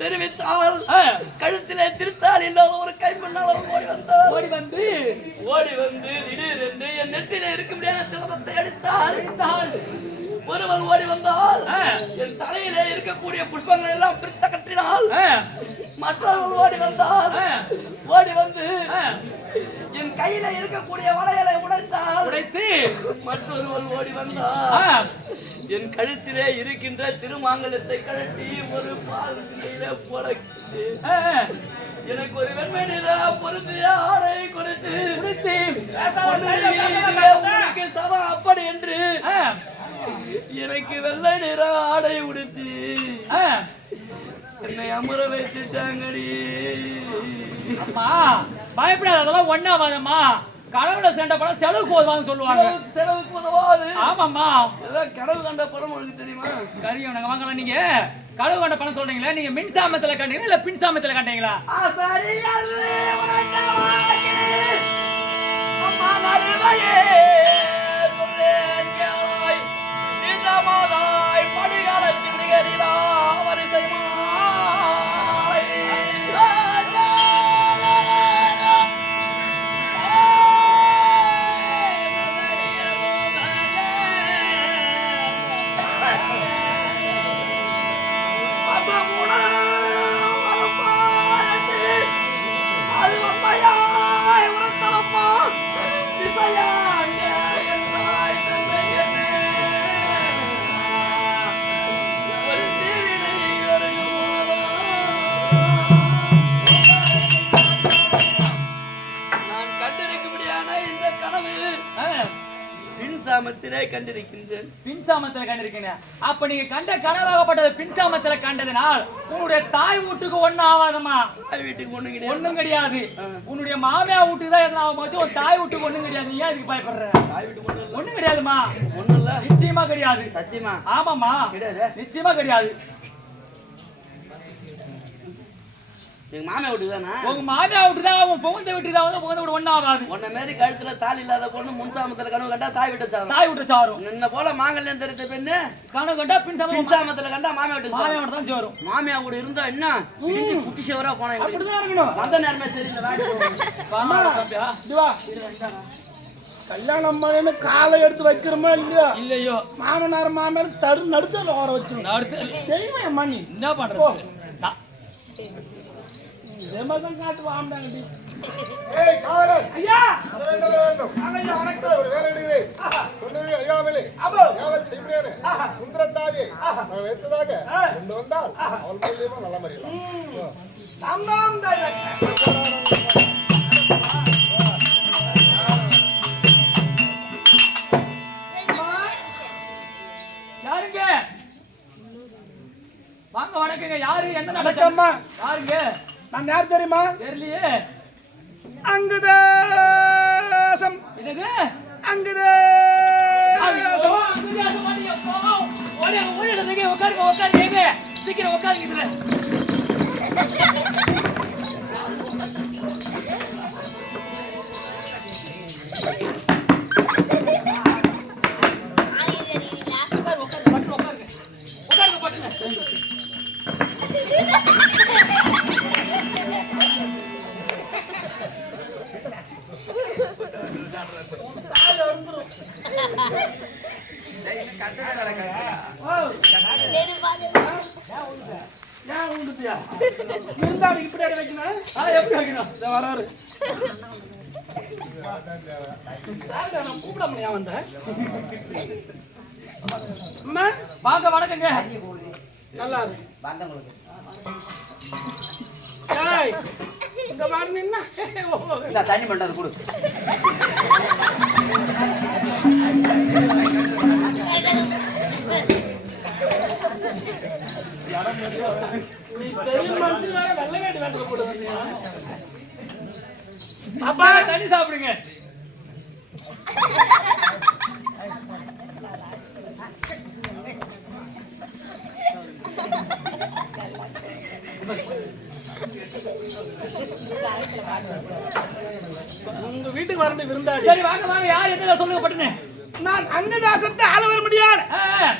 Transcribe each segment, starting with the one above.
தெரிவித்தால் கழுத்திலே திருத்தால் இல்லாத ஒரு கைமண்ணால் அவன் ஓடி வந்தார் ஓடி வந்து ஓடி வந்து திடீரென்று என் நெற்றிலே இருக்க முடியாத சிலபத்தை அடித்தால் அடித்தாள். ஒருவன் ஓடி வந்தால் என் தலையிலே இருக்கக்கூடிய புஷ்பங்கள் எல்லாம் பிரித்த கட்டினால் மற்றவர்கள் ஓடி வந்தால் ஓடி வந்து என் கையில இருக்கக்கூடிய வளையலை உடைத்தால் உடைத்து மற்றொருவன் ஓடி வந்தால் என் கழுத்திலே இருக்கின்ற திருமாங்கலத்தை கழட்டி ஒரு பால் ஆ, எனக்கு ஒரு வெண்மை நிற பொருந்திய ஆடை கொடுத்து உனக்கு சமம் அப்படி என்று எனக்கு வெள்ளை நிற ஆடை உடுத்தி. என்னை அமர வைத்துட்டாங்கடி. அம்மா பயப்படாத அதெல்லாம் ஒண்ணாவாதம்மா. கடவுளை சண்டை பட செலவுக்கு போதுவாங்க சொல்லுவாங்க. செலவுக்கு உதவாது ஆமாம்மா. ஏதாவது கனவு கண்ட படம் உனக்கு தெரியுமா? கறியும் நாங்க வாங்கலாம் நீங்க. கடவு கண்ட பணம் சொல்றீங்களா நீங்க மின்சாமத்துல கண்டீங்களா இல்ல பின்சாமத்துல கண்டீங்களா? ஆசாரியர்களே, అడిగాల కిందికి ఎదిలా వరిసైమా கண்டிருக்கின்றேன். பின்சாமத்துல கண்டிருக்கீங்க அப்ப நீங்க கண்ட கனவாகப்பட்டது பின்சாமத்துல கண்டதினால் உன்னுடைய தாய் வீட்டுக்கு ஒண்ணும் ஆகாதம்மா தாய் வீட்டுக்கு ஒண்ணு கிடையாது. ஒண்ணும் கிடையாது. உன்னுடைய மாமியா வீட்டுக்கு தான் எதனா ஆகும் உன் தாய் வீட்டுக்கு ஒண்ணும் கிடையாது. நீ ஏன் இதுக்கு பயப்படுற? தாய் வீட்டுக்கு ஒண்ணும் கிடையாதுமா. ஒண்ணும் இல்ல. நிச்சயமா கிடையாது. சத்தியமா. ஆமாம்மா. கிடையாது. நிச்சயமா கிடையாது. எங்க மாமியா வீட்டுக்கு தானே? உங்க மாமியா வீட்டு தான் உன் புகுந்த வீட்டுக்கு தான் வந்து புகுந்த வீடு உன்ன கழுத்துல தாலி இல்லாத பொண்ணு முன்சாமத்துல கனவு கண்டா தாய் வீட்டை சாகும் தாய் வீட்டு சாரும். நின்ன போல மாங்கல்யம் தெரிஞ்ச பெண்ணு கணக்கு கண்டா பின்சாம பின்சாமத்துல கண்டா சாகும் வீட்டு தான் சேரும். மாமியா கூட இருந்தா என்ன? இடிஞ்சு குட்டி சிவரா போனா. அப்படிதான் இருக்கணும். வந்த நேரமே சரி இந்த கல்யாணம் பண்ணு காலை எடுத்து வைக்கிறோமா இல்லையா? இல்லையோ. மாமனார் மாமியார் தடு நடுத்தல ஓர தெய்வம் என் மணி என்ன பண்றது? நான் தெமகம் காட்டு வாண்டாங்க ஏய், காவலர்! ஐயா வேண்டும், வேண்டும். ஐயா வணக்கம் ஒரு வேலை. சொன்னது ஐயாவிலே. அப்போ நான் வைத்ததாக கொண்டு வந்தால் அவள் மூலியமா நல்ல மறியலாம் நாம் நாம் யாருங்க வாங்க வணக்கங்க யாரு எந்த. நடக்கம்மா யாருங்க நான் யார் தெரியுமா தெரியலையே அங்குதேசம் என்னது அங்குதே உட்காருங்க, உட்காருங்க. சீக்கிரம் உட்காருங்க சார், நான் கூப்பிட முடியா வந்தேன் அம்மா வாங்க வணக்கங்க. நல்லா இருக்கு. ஏய், இங்க வரணுன்னா இந்த தண்ணி மட்டும் அது கொடு. அப்பா தண்ணி சாப்பிடுங்க. உங்க வீட்டுக்கு வரணும் விருந்தாடி சரி வாங்க வாங்க. யார் எந்த சொல்லுங்க பட்டுன்னு? நான் அங்கதாசத்தை ஆள வர முடியாது.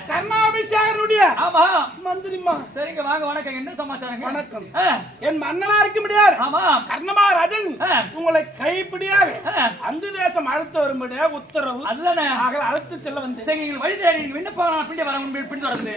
கர்ணாபிஷேகனுடைய ஆமா. மந்திரிமா சரிங்க வாங்க வணக்கம் என்ன சமாச்சாரங்க? வணக்கம். என் மன்னனா இருக்க முடியாது. ஆமா. கர்ணமாராஜன். உங்களை கைப்பிடியாக. அங்கு தேசம் அழுத்த வரும்படியாக உத்தரவு. அதுதானே. ஆக அழைத்து செல்ல வந்தேன். சரி வழி தேடி விண்ணப்பம் பின்னே வர பின் தொடர்ந்து.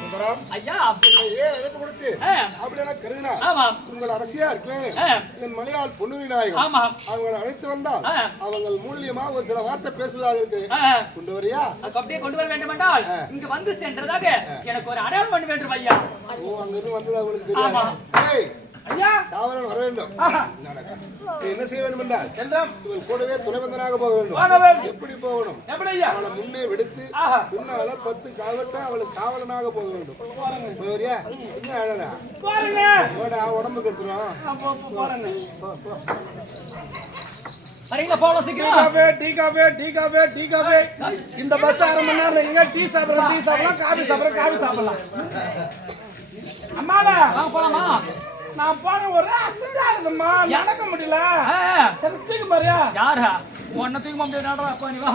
சுந்தரம். ஐயா. ஏன் கொடுத்து. ஆ. அப்படி என கருதினா உங்கள் அரசியா இருக்கேன். ஆ. என் மலையாள் பொன்னுரி நாயகம் ஆமா. அவங்களை அழைத்து வந்தால் ஆ. அவங்கள் மூலியமா ஒரு சில வார்த்தை பேசுவதாக இருக்கு. கொண்டு வரியா? அப்படியே கொண்டு வர வேண்டும் என்றால் இங்க வந்து சென்றதாக எனக்கு ஒரு அடையாளம் பண்ண வேண்டும் ஐயா. ஓ அங்கிருந்து வந்தது அவங்களுக்கு ஆமா. ஐயா. காவலன் வர வேண்டும். என்ன செய்ய வேண்டும் என்றால் செல்லம் இவன் கூடவே துணைவந்தனாக போக வேண்டும். போக வேண்டும். எப்படி போகணும்? அவளை முன்னே விடுத்து ஆஹா. பின்னால பத்து காவட்ட அவளுக்கு காவலனாக போக வேண்டும். போறியா? என்ன அழகா ஓடா உடம்பு கட்டுறோம் சரிங்களா சீக்கிரம் coffee tea coffee tea coffee tea coffee இந்த பஸ் அரை மணி நேரம் எங்க டீ சாப்பிடலாம் டீ சாப்பிடலாம் காபி சாப்பிடலாம் காபி சாப்பிடலாம். அம்மாடா வாங்க போலாமா? நான் போன ஒரே அசந்தா இருந்தம்மா. நடக்க முடியல. சரி தூக்கி பாரியா. யாரா உன்னை தூக்க முடியாது அப்பா நீ? வா.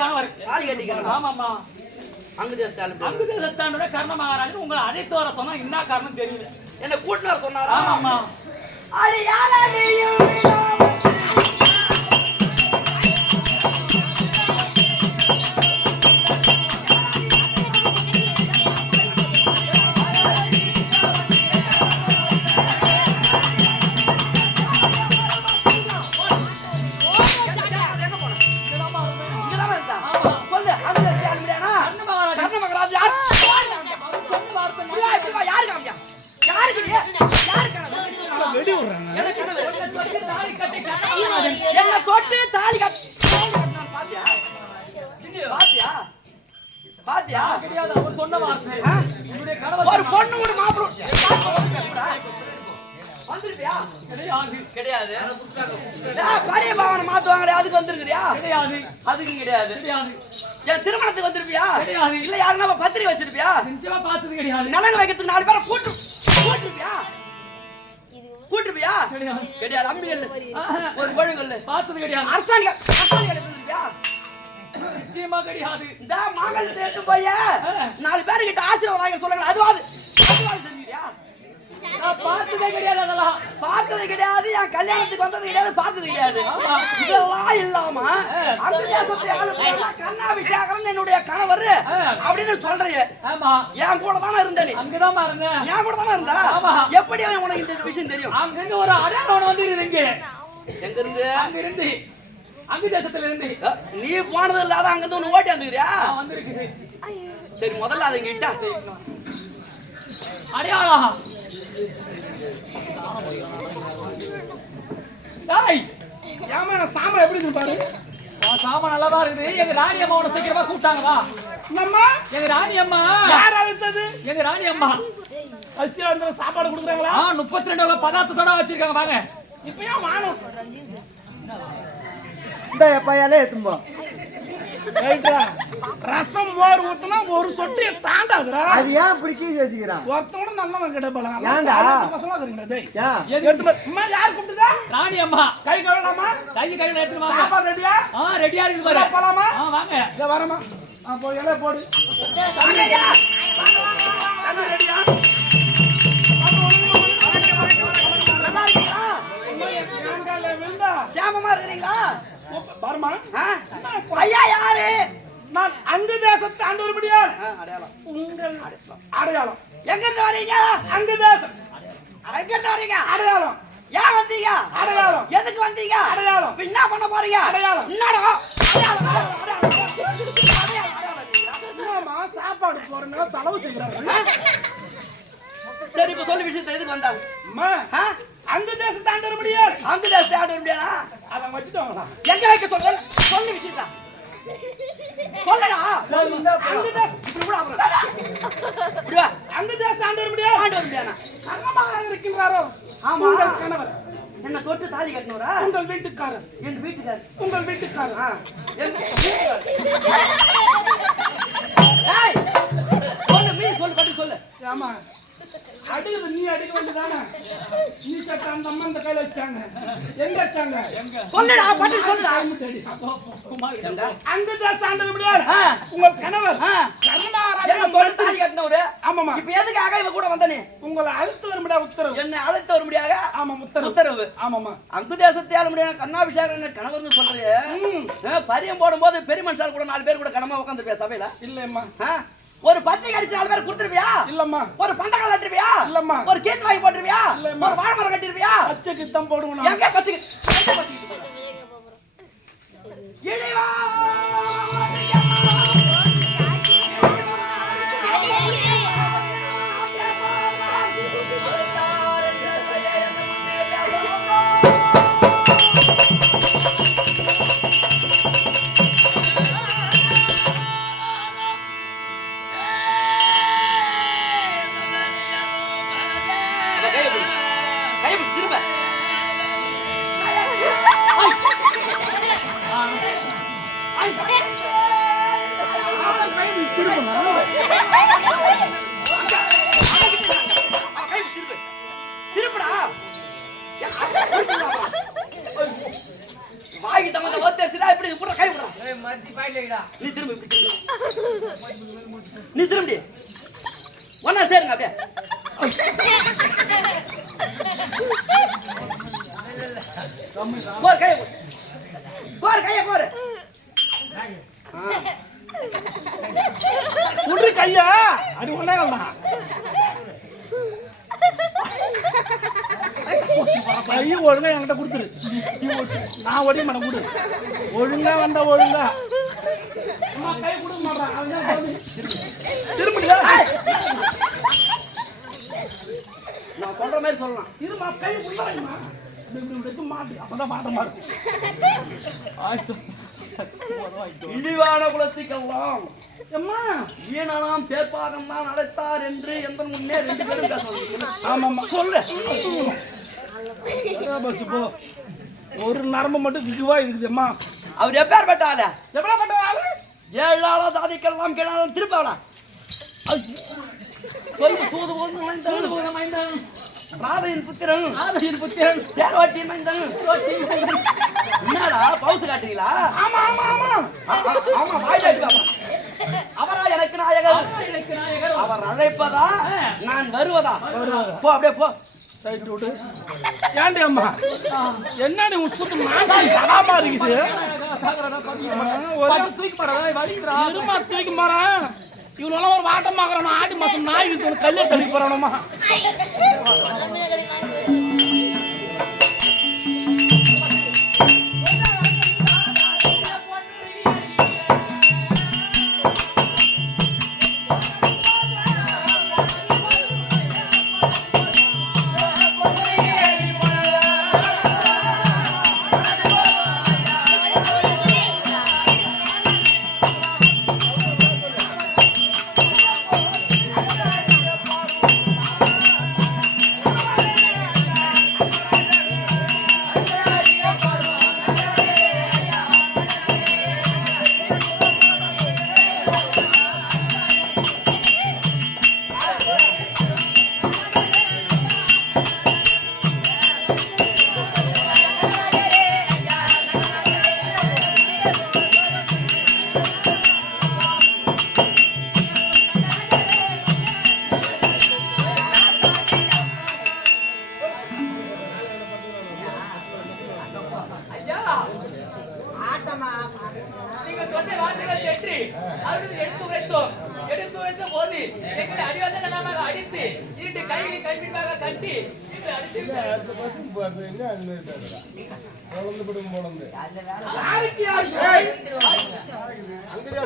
கணவர். காலி கட்டிக்கிறான் ஆமாம்மா. அங்கு தேசத்தாலும் அங்குதேசத்தாண்டோட கர்ண மகாராஜன் உங்களை அழைத்து வர சொன்னா என்ன காரணம் தெரியல. என்ன கூட்டினார் சொன்னாரா? ஆமாம்மா. அடி யாரா நீயும் ஒரு பொண்ணு கூட மாப்பிள்ளை. கிடையாது. பரிய பாவனை மாத்துவாங்களே அதுக்கு வந்திருக்கிறியா? கிடையாது. அதுக்கும் கிடையாது. கிடையாது. என் திருமணத்துக்கு வந்திருப்பியா? கிடையாது. இல்ல யாருன்னா பத்திரிக்கை வச்சிருப்பியா? நிச்சயமா பார்த்தது கிடையாது. நலங்கு வைக்கிறதுக்கு நாலு பேரை கூட்டு கூட்டிருப்பியா கூட்டிருப்பியா கிடையாது. கிடையாது அம்பி. ஒரு பொழுங்கல்ல பார்த்தது கிடையாது. அரசாங்க அரசாங்க வந்திருப்பியா நிச்சயமா கிடையாது இந்த மாங்கல்யத்தை எடுத்து போய். நாலு பேருக்கிட்ட ஆசீர்வாதம் வாங்க சொல்லுங்க. அதுவாது அதுவாது நான் பார்த்ததே கிடையாது அதெல்லாம். பார்த்தது கிடையாது. என் கல்யாணத்துக்கு வந்தது கிடையாது. பார்த்தது கிடையாது. இதெல்லாம் இல்லாம அந்த தேசத்தை ஆளுநர் கண்ணாபிஷேகம் என்னுடைய கணவர் அப்படின்னு சொல்றீங்க. ஆமா. என் கூட தானே இருந்த நீ? அங்கதான் இருந்தேன். என் கூட தானே இருந்தா? ஆமா. எப்படி உனக்கு இந்த விஷயம் தெரியும்? அங்க இருந்து ஒரு அடையாளம் வந்து இருக்குது இங்க. எங்க இருந்து அங்க இருந்து அங்க தேசத்துல இருந்து. நீ போனது இல்லாத அங்க இருந்து ஒண்ணு ஓட்டி வந்துக்கிறியா? வந்திருக்குது சரி முதல்ல அதை கிட்ட அடையாளம். டேய் ஏமா சாம எப்படி இருக்கு பாரு? உன் சாமான் நல்லாதான் இருக்குது. எங்க ராணி அம்மா உன சீக்கிரமா கூப்பிட்டாங்க வா. நம்ம எங்க ராணி அம்மா. யார் அழுத்தது எங்க ராணி அம்மா. பசியா வந்து சாப்பாடு கொடுக்குறாங்களா? முப்பத்தி ரெண்டு பதார்த்தத்தோட வச்சிருக்காங்க வாங்க. இப்ப ஏன் வாணும் இந்த பையாலே எத்தும்போ ரைட்டா ரசம் மோர் ஊத்துனா ஒரு சொட்டு தாண்டாதுடா அது ஏன் இப்படி கீழ் வச்சுக்கிறான் ஒருத்தோட நல்லவன் கிடைப்பலாம் ஏன்டா? டேய் ஏன் எடுத்து அம்மா யார் கூப்பிட்டுதா ராணி அம்மா கை கழுவலாமா கை கையில எடுத்துட்டு வாங்க சாப்பாடு ரெடியா ஆ ரெடியா இருக்குது பாரு போலாமா ஆ வாங்க இங்க வரமா ஆ போய் இலை போடு ரெடியா சேமமா இருக்கிறீங்களா பாருமா? ஐயா யாரு? நான் அங்கு தேசத்தை ஆண்டு முடியாது ஆ, அடையாளம். உங்கள் அடையாளம். எங்க இருந்து வரீங்க? அங்கு தேசம். எங்க இருந்து வரீங்க? அடையாளம். ஏன் வந்தீங்க? அடையாளம். எதுக்கு வந்தீங்க? அடையாளம். என்ன பண்ண போறீங்க? அடையாளம். என்னடா? சாப்பாடு போறேன்னா செலவு செய்யறாங்க சரி இப்ப சொல்லு விஷயத்தை. எதுக்கு வந்தாங்க? அங்கு தேசத்தை ஆண்டு முடியாது. அங்க தேசத்தை ஆட முடியாதா? அதை வச்சுட்டு வாங்கலாம் எங்க வைக்க சொல்ல சொல்லு விஷயத்த? சொல்லடா. அங்கு தேசம் இப்படி கூட அப்புறம். அங்கு தேசம் ஆண்டு முடியாது. ஆண்டு வர முடியாதா? கர்ணமாக இருக்கின்றாரோ? ஆமா. கணவர். என்ன தொட்டு தாலி கட்டினவரா? உங்கள் வீட்டுக்காரர். என் வீட்டுக்காரர். உங்கள் வீட்டுக்காரர். என் சொல்லு பதில் சொல்லு. ஆமா அடிக்குது நீ அடிக்க வேண்டியதானே? நீ சட்டை அந்த அம்மா இந்த கையில வச்சுட்டாங்க. எங்க வச்சாங்க எங்க சொல்லுடா பதில் சொல்லுடா. தேடி. ஏண்டா? அங்கு தேசம் ஆண்டு முடியாது. உங்கள் கணவர் தாலி கட்டினவரு? ஆமாமா இப்ப எதுக்காக இவ கூட வந்த நீ? உங்களை அழுத்து வர முடியாது உத்தரவு. என்னை அழைத்து வர முடியாத ஆமா உத்தரவு. உத்தரவு. ஆமாமா அங்கு தேசத்தை ஆள முடியாது கண்ணாபிஷேகம் கணவர்னு. ஆ, பரியம் போடும்போது பெரிய மனுஷால் கூட நாலு பேர் கூட கனமா உட்காந்துருப்பியா சபையில இல்லையம்மா ஆ? ஒரு பத்தி கடிச்சு நாலு பேர் கொடுத்துருவியா? இல்லம்மா. ஒரு பந்தக்கால் கட்டிருவியா இல்லம்மா. ஒரு கீத்து வாங்கி போட்டுருவியா? இல்லம்மா. ஒரு வாழை மரம் கட்டிருவியா? பச்சை கித்தம் போடுவோம் எங்க பச்சுக்கு எங்க அவன் கையை பிடிச்சு திருப்பு. இப்படி புற கை விடுறா நீ திரும்ப இப்படி திரும்ப நீ திரும்பி ஒன்னா சேருங்க அப்படியே போர் கையை போர் கையை போர் குடு கையா அது ஒண்ணா கையும் ஒழுங்கா என்கிட்ட கொடுத்துரு. நான் ஒடி மேடம் கொடு ஒழுங்கா வந்தா ஒழுங்கா. கை கொடுக்க மாட்டான் அதுதான் திரும்பிடுதா? நான் சொல்ற மாதிரி சொல்லலாம். இருமா கை உள்ள வைமா இப்படி இப்படி எடுத்து மாட்டு. அப்பதான் மாட்டமா இருக்கும் இழிவான குலத்துக்கெல்லாம் அம்மா ஈனலாம் தேர்ப்பாகம் தான் அடைத்தார் என்று எந்த முன்னே ரெண்டு பேரும் ஆமாம்மா சொல்லு பஸ் போ ஒரு நரம்பு மட்டும் இதுவா இருக்குதும்மா அவர் எப்பேற்பட்ட ஆள எப்படி பண்றாரு ஏழாளா சாதிக்கெல்லாம் கேளாலும் திருப்பாளா தூது போது ராதையின் புத்திரன். ராதையின் புத்திரன். தேர்வாட்டியின் மைந்தன் தேர்வாட்டியின் மைந்தன் என்னடா பவுஸ் காட்டுறீங்களா? ஆமா ஆமா ஆமா. ஆமா வாயில இருக்காமா அவரா எனக்கு நாயகர். எனக்கு நாயகர். அவர் அழைப்பதா? நான் வருவதா? போ அப்படியே போ. ஏண்டி அம்மா? என்னடி உன் சுத்து மாசி தகாமா இருக்குது தூக்கி போறதா வலிக்கிறா தூக்கி மாறேன் இவனெல்லாம் ஒரு வாட்டம் பார்க்குறோம் ஆடி மாசம் நாய் ஒரு கல்லே தள்ளி போறானம்மா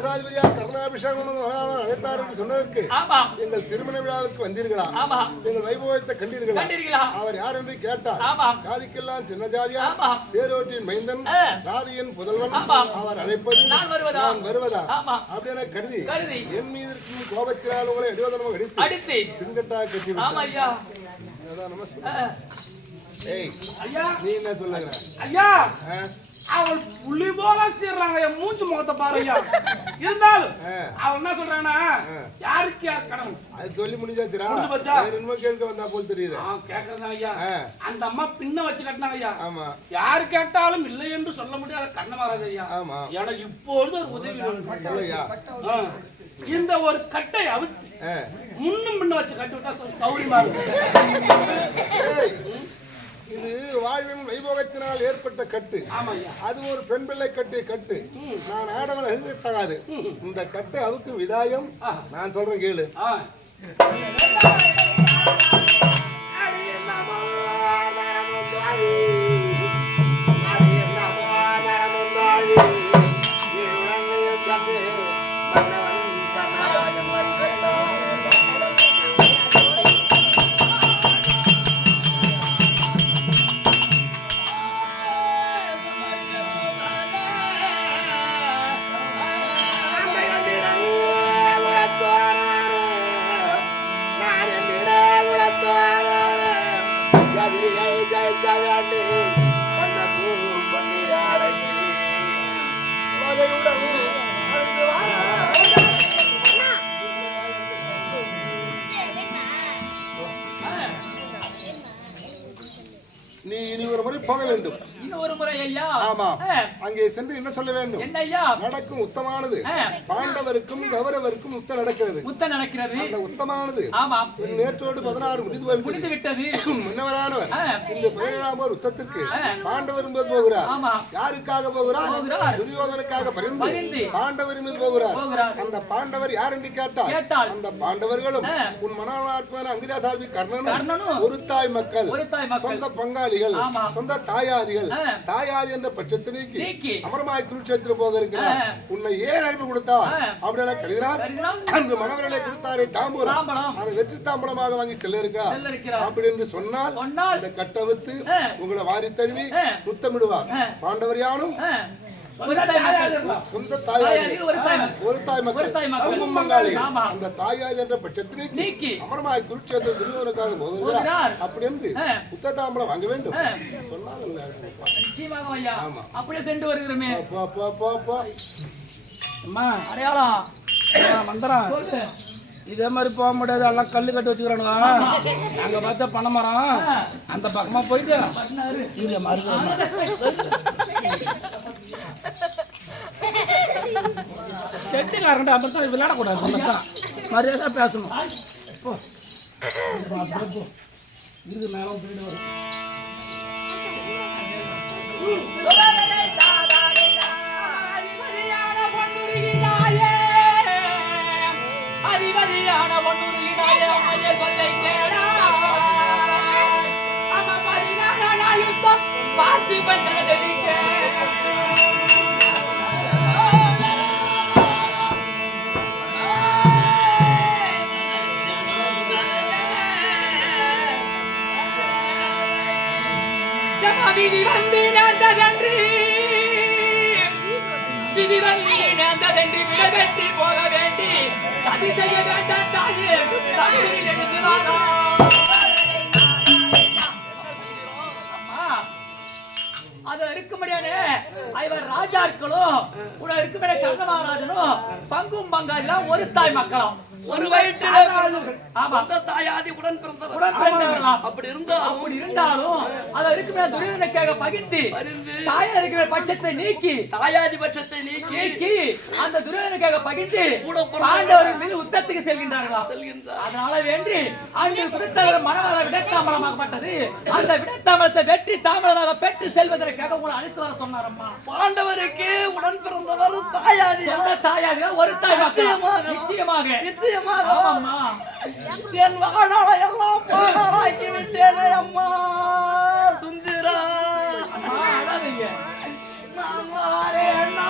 அங்கஜா சாதிபதியா கருணாபிஷேகம் அழைத்தார் சொன்னதற்கு எங்கள் திருமண விழாவுக்கு வந்தீர்களா? எங்கள் வைபவத்தை கண்டீர்களா? அவர் யார் என்று கேட்டார். ஜாதிக்கெல்லாம் சின்ன ஜாதியா? ஆமா. தேரோட்டின் மைந்தன். ஜாதியின் புதல்வன். அவர் அழைப்பது நான் வருவதா? அப்படியென கருதி. என் மீது இருக்கும் கோபத்தினால் உங்களை அடிவதனமாக அடித்து பின்கட்டா கட்டி விட்டார். ஐயா. நீ என்ன சொல்லுங்க ஐயா? அவள் புள்ளி போல சீர்றாங்க. என் மூஞ்சி முகத்தை பாரு ஐயா இருந்தாலும். அவன் என்ன சொல்றானா யாருக்கு யார் கடவுள் அது சொல்லி முடிஞ்சாச்சுடா. முடிஞ்சு போச்சா? என்னமோ கேட்க வந்தா போல் தெரியுது. நான் கேட்கறேன் ஐயா. அந்த அம்மா பின்ன வச்சு கட்டினாங்க ஐயா ஆமா. யாரு கேட்டாலும் இல்லை என்று சொல்ல முடியாத கண்ணமாராஜ ஐயா ஆமா. எனக்கு இப்பொழுது ஒரு உதவி வேணும். இந்த ஒரு கட்டை அவித்து. முன்னும் பின்ன வச்சு கட்டி விட்டா சௌரியமா இருக்கும். ஏய், இது வாழ்வின் வைபோகத்தினால் ஏற்பட்ட கட்டு. அது ஒரு பெண் பிள்ளை கட்டிய கட்டு. நான் ஆடவன் எழுதத்தகாது இந்த கட்டை அவுக்கும் விதாயம். நான் சொல்றேன் கேளு. ஆ. நீ இனி ஒரு முறை போக வேண்டும். இது ஒரு முறை ஐயா. ஆமா. அங்கே சென்று என்ன சொல்ல வேண்டும்? என்ன ஐயா நடக்கும் உத்தமானது. பாண்டவருக்கும் கௌரவருக்கும் உத்தம் நடக்கிறது. முத்த நடக்கிறது. அந்த உத்தமானது ஆமா. நேற்றோடு பதினாறு முடிந்து முடிந்து விட்டது முன்னவரானவர். இந்த பதினேழாம் ஓர் யுத்தத்திற்கு ஆ. பாண்டவர் மீது போகிறார். ஆமா. யாருக்காக போகிறார். துரியோதனுக்காக பரிந்து. பாண்டவர் மீது போகிறார். அந்த பாண்டவர் யார் என்று கேட்டால் அந்த பாண்டவர்களும். உன் மனநாட்மான அங்கிராசாமி கர்ணனும் ஒரு தாய் மக்கள் ஒரு சொந்த பங்காளிகள். சொந்த தாயாதிகள் ஆ. தாயாதி என்ற பட்சத்தை நீக்கி. அமரமாய் குருட்சேத்திரம் போக இருக்கிறார். உன்னை ஏன் அனுப்பி கொடுத்தார் ஆ. அப்படின்னா கருதினார் கருதினார். அன்று மணவர்களை கொடுத்தாரே தாம்பலம். அதை வெற்றி தாம்பலமாக வாங்கி செல்ல இருக்கா. அப்படி என்று சொன்னால் இந்த கட்டவித்து. உங்களை வாரி தழுவி. முத்தமிடுவார். பாண்டவர் யானும் சொந்த தாயாதி ஒரு தாய் மக்கள். அந்த தாயாதி என்ற பட்சத்தினை நீக்கி. அமரமாய் குருட்சேத்திர துரியோதனுக்காக போகிறார். அப்படி என்று ஆ. புத்த தாம்பலம் வாங்க வேண்டும். ஆ. சொன்னாங்கல்ல. நிச்சயமாக ஐயா. அப்படியே சென்று வருகிறோமே. அம்மா அடையாளம். மந்திரம் இதே மாதிரி போக முடியாது. எல்லாம் கல்லு கட்டி வச்சுக்கிறானுங்க அங்க பார்த்தா பனை மரம் அந்த பக்கமா போயிட்டு இங்க மருந்து செட்டுக்காரன்ட்ட அப்புறம் தான் விளையாடக்கூடாது. அப்படித்தான். மரியாதை பேசணும். இருக்கு மேலும் போயிட்டு வரும். அதிபதியான பொன்னுருகினாயே. சொல்லை பதினாறு பார்த்து விதி வந்து நேர்ந்ததன்று விதி வந்து நேர்ந்ததன்று விடைபெற்று போக வேண்டி. சதி செய்ய வேண்டாம் தாயே. தகுதியில் எடுத்து வாழா அது இருக்கும்படியானே இவர் ராஜாக்களும் கூட இருக்கும்படிய கர்ணமகாராஜனும் பங்கும் பங்காளிலாம் ஒரு தாய் மக்களும். ஒரு வயிற்றில் அந்த தாயாதி உடன் பிறந்தவர் உடன் பிறந்தவர்களாம் அப்படி இருந்தாலும் அப்படி இருந்தாலும் அதை இருக்குமே துரியோதனைக்காக பகிர்ந்து தாயா இருக்கிற பட்சத்தை நீக்கி தாயாதி பட்சத்தை நீக்கி நீக்கி அந்த துரியோதனைக்காக பகிர்ந்து பாண்டவர்கள் மீது செல்கின்றார்களாம் அதனால வேண்டி அன்று கொடுத்தவர் மனவள விடத்தாமலமாக்கப்பட்டது. அந்த விடத்தாமலத்தை வெற்றி தாமதமாக பெற்று செல்வதற்காக உங்களை அழைத்து வர சொன்னாரம்மா பாண்டவருக்கு உடன் பிறந்தவர் தாயாதி. எந்த தாயாக ஒரு தாய் நிச்சயமாக. நிச்சயமாக. ஆமாம்மா. என் வாழாளை எல்லாம் பாழாக்கி விட்டேனே அம்மா சுந்தரா. நான் வாரேனா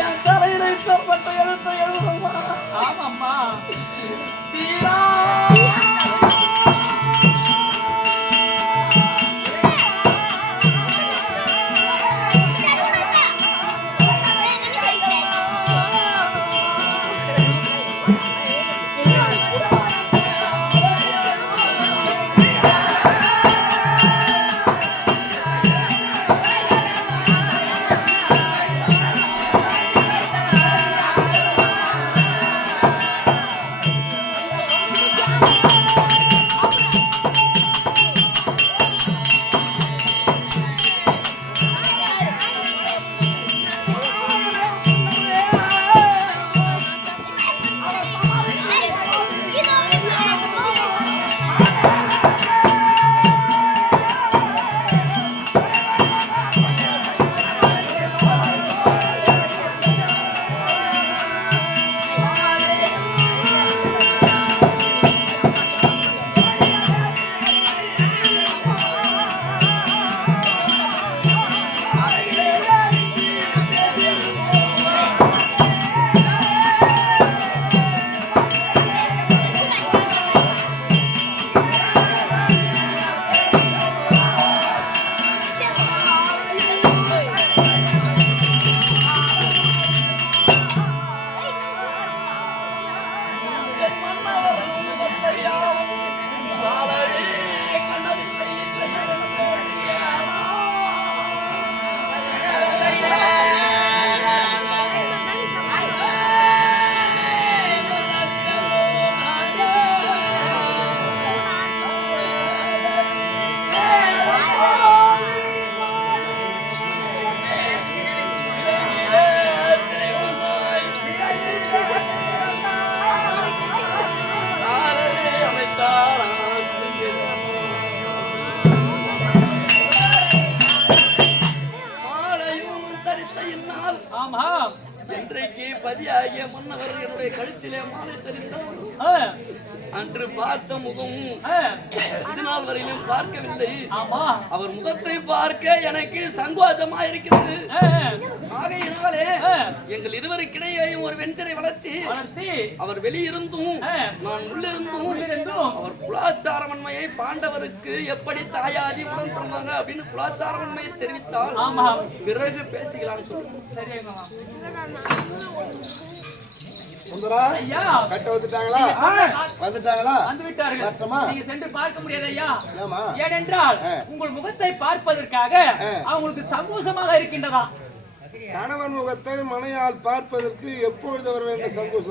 என் தலையில இப்பேற்பட்ட எழுத்தை ஆமாம்மா ஆசையினால் ஆமாம். மன்னவர் என்னுடைய கழுத்திலே மாலை தெரிந்தார் அன்று பார்த்த முகம் ஆ, இது நாள் வரையிலும் பார்க்கவில்லை. அவர் முகத்தை பார்க்க எனக்கு சங்கோஜமா இருக்கிறது ஆகையினாலே. எங்கள் இருவருக்கிடையேயும் ஒரு வெண்திரை வளர்த்தி வளர்த்தி அவர் வெளியிருந்தும். நான் உள்ளிருந்தும் அவர் குலாச்சாரவன்மையை பாண்டவருக்கு எப்படி தாயாதி உடன் பிறந்தாங்க அப்படின்னு குலாச்சாரவன்மையை தெரிவித்தால் பிறகு பேசிக்கலாம் சொல்லுங்க சரி மாமா சுந்தரா ஐயா. கட்ட வந்துட்டாங்களா? வந்துட்டாங்களா? வந்து விட்டார்கள் வரட்டுமா? நீங்க சென்று பார்க்க முடியாது ஐயா ஏனென்றால். உங்கள் முகத்தை பார்ப்பதற்காக. அவங்களுக்கு சந்தோஷமாக இருக்கின்றதா? கணவன் முகத்தை மனையால் பார்ப்பதற்கு எப்பொழுது வர வேண்டும் சந்தோஷம்?